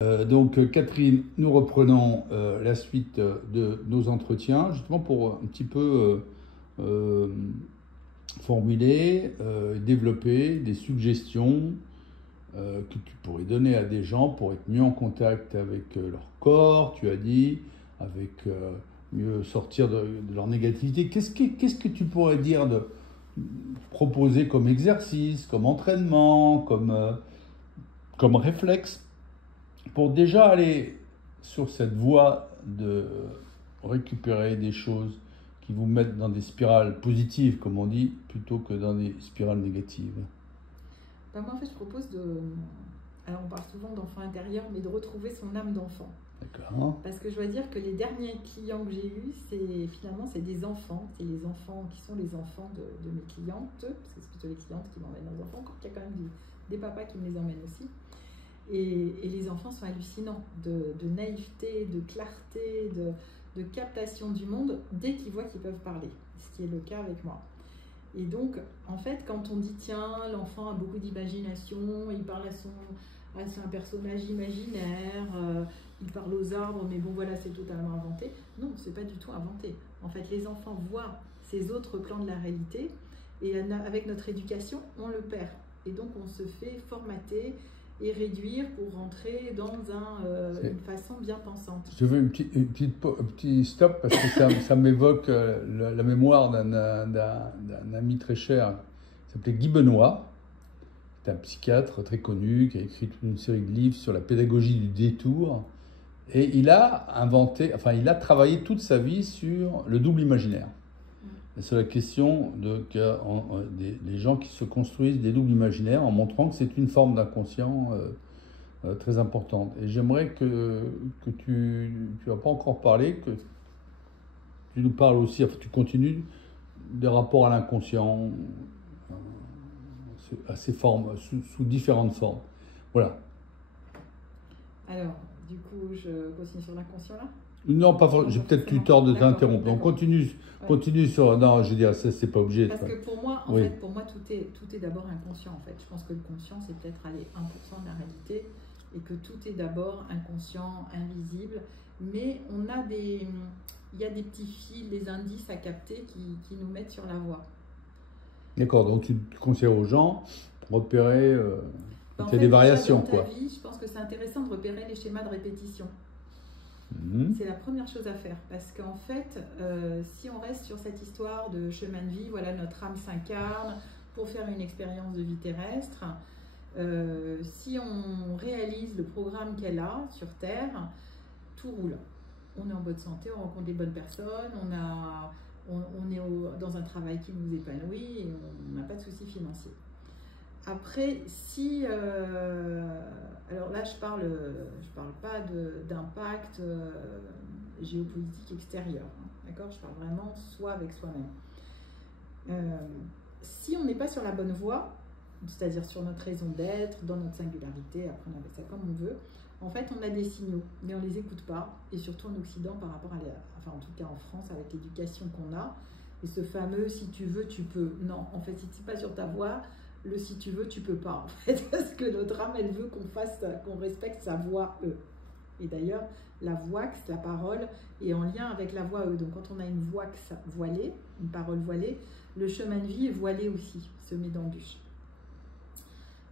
Donc, Catherine, nous reprenons la suite de nos entretiens, justement pour un petit peu euh, formuler, développer des suggestions que tu pourrais donner à des gens pour être mieux en contact avec leur corps, tu as dit, avec mieux sortir de leur négativité. Qu'est-ce que tu pourrais dire proposer comme exercice, comme entraînement, comme réflexe pour déjà aller sur cette voie de récupérer des choses qui vous mettent dans des spirales positives, comme on dit, plutôt que dans des spirales négatives? Ben moi, en fait, je propose de... Alors, on parle souvent d'enfant intérieur, mais de retrouver son âme d'enfant. D'accord. Parce que je dois dire que les derniers clients que j'ai eus, c'est des enfants. C'est les enfants qui sont les enfants de mes clientes, parce que c'est plutôt les clientes qui m'emmènent leurs enfants, encore qu'il y a quand même des papas qui me les emmènent aussi. Et les enfants sont hallucinants, de naïveté, de clarté, de captation du monde, dès qu'ils voient qu'ils peuvent parler, ce qui est le cas avec moi. Et donc, en fait, quand on dit, tiens, l'enfant a beaucoup d'imagination, il parle à un personnage imaginaire, il parle aux arbres, mais bon, voilà, c'est totalement inventé. Non, c'est pas du tout inventé. En fait, les enfants voient ces autres plans de la réalité, et avec notre éducation, on le perd. Et donc, on se fait formater et réduire pour rentrer dans une façon bien pensante. Je veux un petit stop parce que ça m'évoque la mémoire d'un ami très cher qui s'appelait Guy Benoît. C'est un psychiatre très connu qui a écrit toute une série de livres sur la pédagogie du détour. Et il a travaillé toute sa vie sur le double imaginaire. C'est la question des gens qui se construisent des doubles imaginaires en montrant que c'est une forme d'inconscient très importante. Et j'aimerais que tu n'as pas encore parlé, que tu nous parles aussi, enfin, tu continues des rapports à l'inconscient, à ces formes, sous différentes formes. Voilà. Alors, du coup, je continue sur l'inconscient là? Non, pas forcément. J'ai peut-être eu tort de t'interrompre. Donc continue sur. Non, je veux dire, ça c'est pas obligé. Parce que pour moi, en fait, pour moi, tout est d'abord inconscient. En fait, je pense que le conscient, c'est peut-être aller 1% de la réalité, et que tout est d'abord inconscient, invisible. Mais il y a des petits fils, des indices à capter qui nous mettent sur la voie. D'accord. Donc tu conseilles aux gens de repérer. En fait, fait, des variations, dans ta vie, je pense que c'est intéressant de repérer les schémas de répétition. C'est la première chose à faire, parce qu'en fait, si on reste sur cette histoire de chemin de vie, voilà, notre âme s'incarne pour faire une expérience de vie terrestre, si on réalise le programme qu'elle a sur Terre, tout roule. On est en bonne santé, on rencontre des bonnes personnes, on est dans un travail qui nous épanouit et on n'a pas de soucis financiers. Après, si... alors là, je parle pas d'impact géopolitique extérieur, hein, d'accord? Je parle vraiment soi avec soi-même. Si on n'est pas sur la bonne voie, c'est-à-dire sur notre raison d'être, dans notre singularité, après on appelle ça comme on veut, en fait, on a des signaux, mais on ne les écoute pas, et surtout en Occident, par rapport enfin en tout cas en France, avec l'éducation qu'on a, et ce fameux « si tu veux, tu peux ». Non, en fait, si tu n'es pas sur ta voie, le si tu veux, tu peux pas, en fait, parce que notre âme, elle veut qu'on respecte sa voix E. Et d'ailleurs, la voix, la parole, est en lien avec la voix E. Donc, quand on a une voix voilée, une parole voilée, le chemin de vie est voilé aussi, semé d'embûches.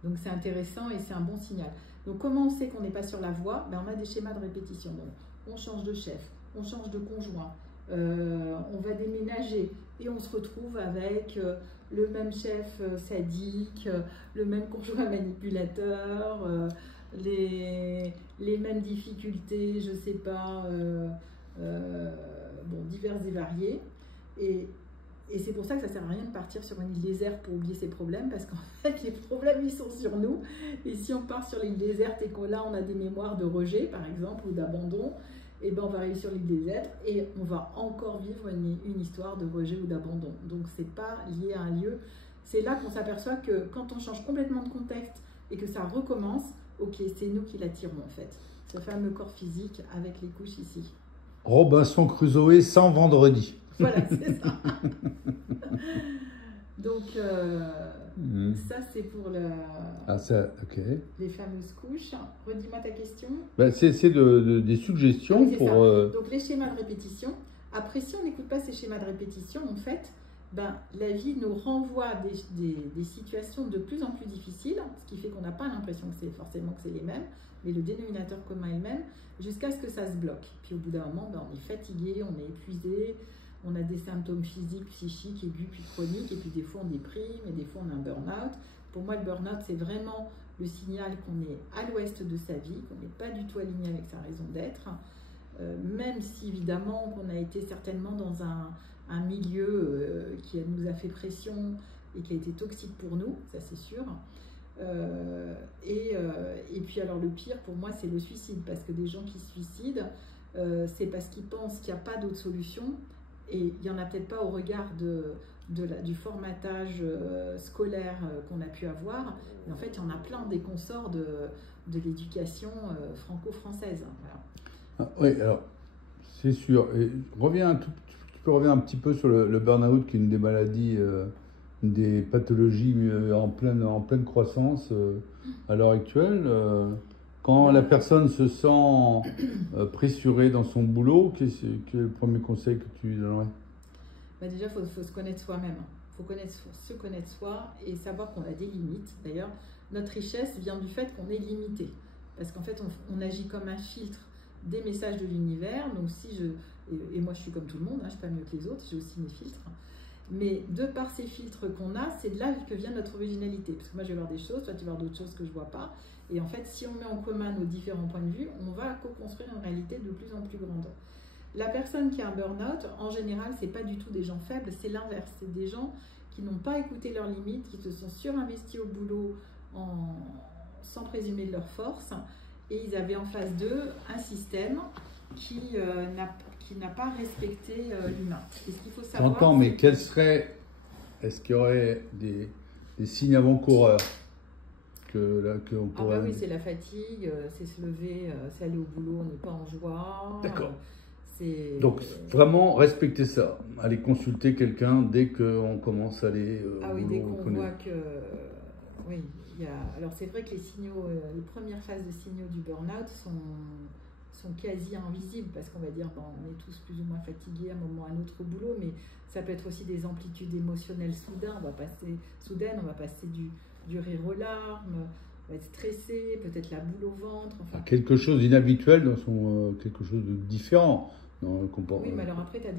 Donc, c'est intéressant et c'est un bon signal. Donc, comment on sait qu'on n'est pas sur la voie? Ben, on a des schémas de répétition. Donc, on change de chef, on change de conjoint, on va déménager et on se retrouve avec le même chef sadique, le même conjoint manipulateur, les mêmes difficultés, je sais pas, bon, diverses et variées. Et c'est pour ça que ça ne sert à rien de partir sur une île déserte pour oublier ses problèmes, parce qu'en fait, les problèmes, ils sont sur nous. Et si on part sur l'île déserte et que là, on a des mémoires de rejet, par exemple, ou d'abandon, et ben on va aller sur l'île déserte et on va encore vivre une histoire de rejet ou d'abandon. Donc, ce n'est pas lié à un lieu. C'est là qu'on s'aperçoit que quand on change complètement de contexte et que ça recommence, ok, c'est nous qui l'attirons, en fait. Ce fameux corps physique avec les couches ici. Robinson Crusoe sans vendredi. Voilà, c'est ça. Donc, ça, c'est pour les fameuses couches. Redis-moi ta question. Ben, c'est des suggestions oui, pour... Donc, les schémas de répétition. Après, si on n'écoute pas ces schémas de répétition, en fait, la vie nous renvoie des situations de plus en plus difficiles, ce qui fait qu'on n'a pas l'impression que c'est forcément que c'est les mêmes, mais le dénominateur commun est le même, jusqu'à ce que ça se bloque. Puis au bout d'un moment, on est fatigué, on est épuisé, on a des symptômes physiques, psychiques, aigus, puis chroniques, et puis des fois on déprime, et des fois on a un burn-out. Pour moi, le burn-out, c'est vraiment le signal qu'on est à l'ouest de sa vie, qu'on n'est pas du tout aligné avec sa raison d'être, même si évidemment qu'on a été certainement dans un milieu qui nous a fait pression et qui a été toxique pour nous, ça c'est sûr. Et puis alors le pire pour moi c'est le suicide, parce que des gens qui se suicident, c'est parce qu'ils pensent qu'il n'y a pas d'autre solution, et il n'y en a peut-être pas au regard du formatage scolaire qu'on a pu avoir, mais en fait il y en a plein des consorts de l'éducation franco-française. Voilà. Ah, oui, alors c'est sûr. Et tu peux revenir un petit peu sur le burn-out, qui est une des maladies, une des pathologies en pleine croissance à l'heure actuelle. Quand la personne se sent pressurée dans son boulot, quel est le premier conseil que tu donnerais? Déjà, il faut se connaître soi-même. Il faut se connaître soi et savoir qu'on a des limites. D'ailleurs, notre richesse vient du fait qu'on est limité. Parce qu'en fait, on agit comme un filtre des messages de l'univers. Donc, et moi, je suis comme tout le monde, hein, je ne suis pas mieux que les autres, j'ai aussi mes filtres. Mais de par ces filtres qu'on a, c'est de là que vient notre originalité. Parce que moi, je vais voir des choses, toi, tu vas voir d'autres choses que je ne vois pas. Et en fait, si on met en commun nos différents points de vue, on va co-construire une réalité de plus en plus grande. La personne qui a un burn-out, en général, ce n'est pas du tout des gens faibles, c'est l'inverse. C'est des gens qui n'ont pas écouté leurs limites, qui se sont surinvestis au boulot sans présumer de leur force. Et ils avaient en face d'eux un système qui n'a pas respecté l'humain. Et ce qu'il faut savoir... J'entends, mais est-ce qu'il y aurait des signes avant-coureurs oui, c'est la fatigue, c'est se lever, c'est aller au boulot, on n'est pas en joie. D'accord. Donc, vraiment, respecter ça. Aller consulter quelqu'un dès qu'on commence à aller oui, dès qu'on voit que... Oui, alors c'est vrai que les signaux, les premières phases de signaux du burn-out sont quasi invisibles, parce qu'on va dire on est tous plus ou moins fatigués à un moment ou à un autre au boulot, mais ça peut être aussi des amplitudes émotionnelles soudaines. On va passer du rire aux larmes, on va être stressé, peut-être la boule au ventre. Enfin, quelque chose d'inhabituel quelque chose de différent. Oui, mais alors après, tu as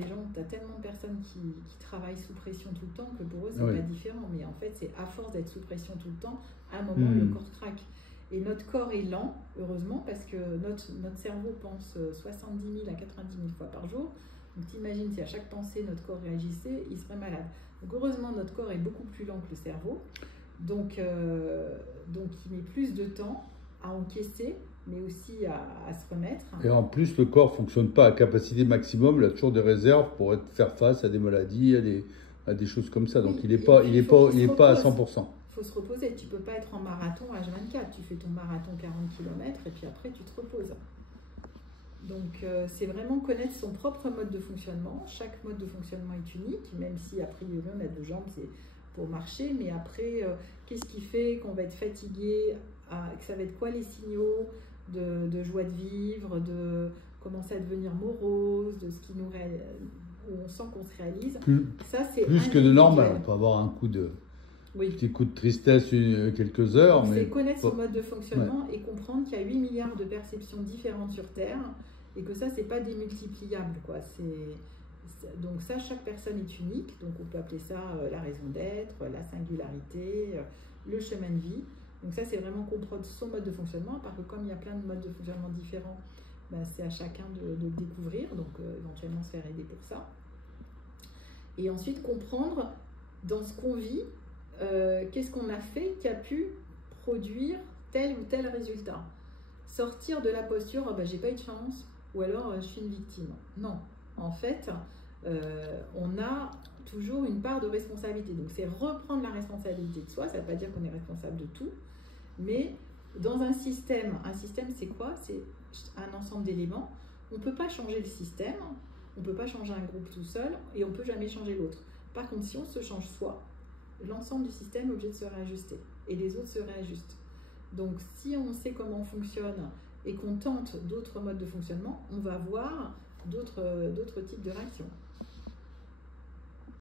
tellement de personnes qui travaillent sous pression tout le temps que pour eux, c'est pas différent. Mais en fait, c'est à force d'être sous pression tout le temps, à un moment, le corps craque. Et notre corps est lent, heureusement, parce que notre cerveau pense 70 000 à 90 000 fois par jour. Donc, t'imagines, si à chaque pensée, notre corps réagissait, il serait malade. Donc, heureusement, notre corps est beaucoup plus lent que le cerveau. Donc il met plus de temps à encaisser, mais aussi à se remettre. Et en plus, le corps ne fonctionne pas à capacité maximum, il a toujours des réserves pour faire face à des maladies, à des choses comme ça. Donc il n'est pas à 100%. Il faut se reposer. Tu ne peux pas être en marathon H24. Tu fais ton marathon 40 km et puis après tu te reposes. Donc c'est vraiment connaître son propre mode de fonctionnement. Chaque mode de fonctionnement est unique, même si a priori on a deux jambes, c'est pour marcher, mais après, qu'est-ce qui fait qu'on va être fatigué, que ça va être quoi les signaux de joie de vivre, de commencer à devenir morose, de ce qui où on sent qu'on se réalise. Ça, c'est plus que de normal. On peut avoir un petit coup de tristesse quelques heures. C'est connaître son mode de fonctionnement et comprendre qu'il y a 8 milliards de perceptions différentes sur Terre et que ça, c'est pas démultipliable, quoi. Donc ça, chaque personne est unique, donc on peut appeler ça la raison d'être, la singularité, le chemin de vie. Donc ça, c'est vraiment comprendre son mode de fonctionnement, parce que comme il y a plein de modes de fonctionnement différents, c'est à chacun de le découvrir, donc éventuellement se faire aider pour ça. Et ensuite, comprendre dans ce qu'on vit, qu'est-ce qu'on a fait qui a pu produire tel ou tel résultat. Sortir de la posture, j'ai pas eu de chance, ou alors je suis une victime. Non, en fait... on a toujours une part de responsabilité. Donc, c'est reprendre la responsabilité de soi. Ça ne veut pas dire qu'on est responsable de tout. Mais dans un système, c'est quoi? C'est un ensemble d'éléments. On ne peut pas changer le système. On ne peut pas changer un groupe tout seul. Et on ne peut jamais changer l'autre. Par contre, si on se change soi, l'ensemble du système est obligé de se réajuster et les autres se réajustent. Donc si on sait comment on fonctionne et qu'on tente d'autres modes de fonctionnement, on va voir d'autres types de réactions.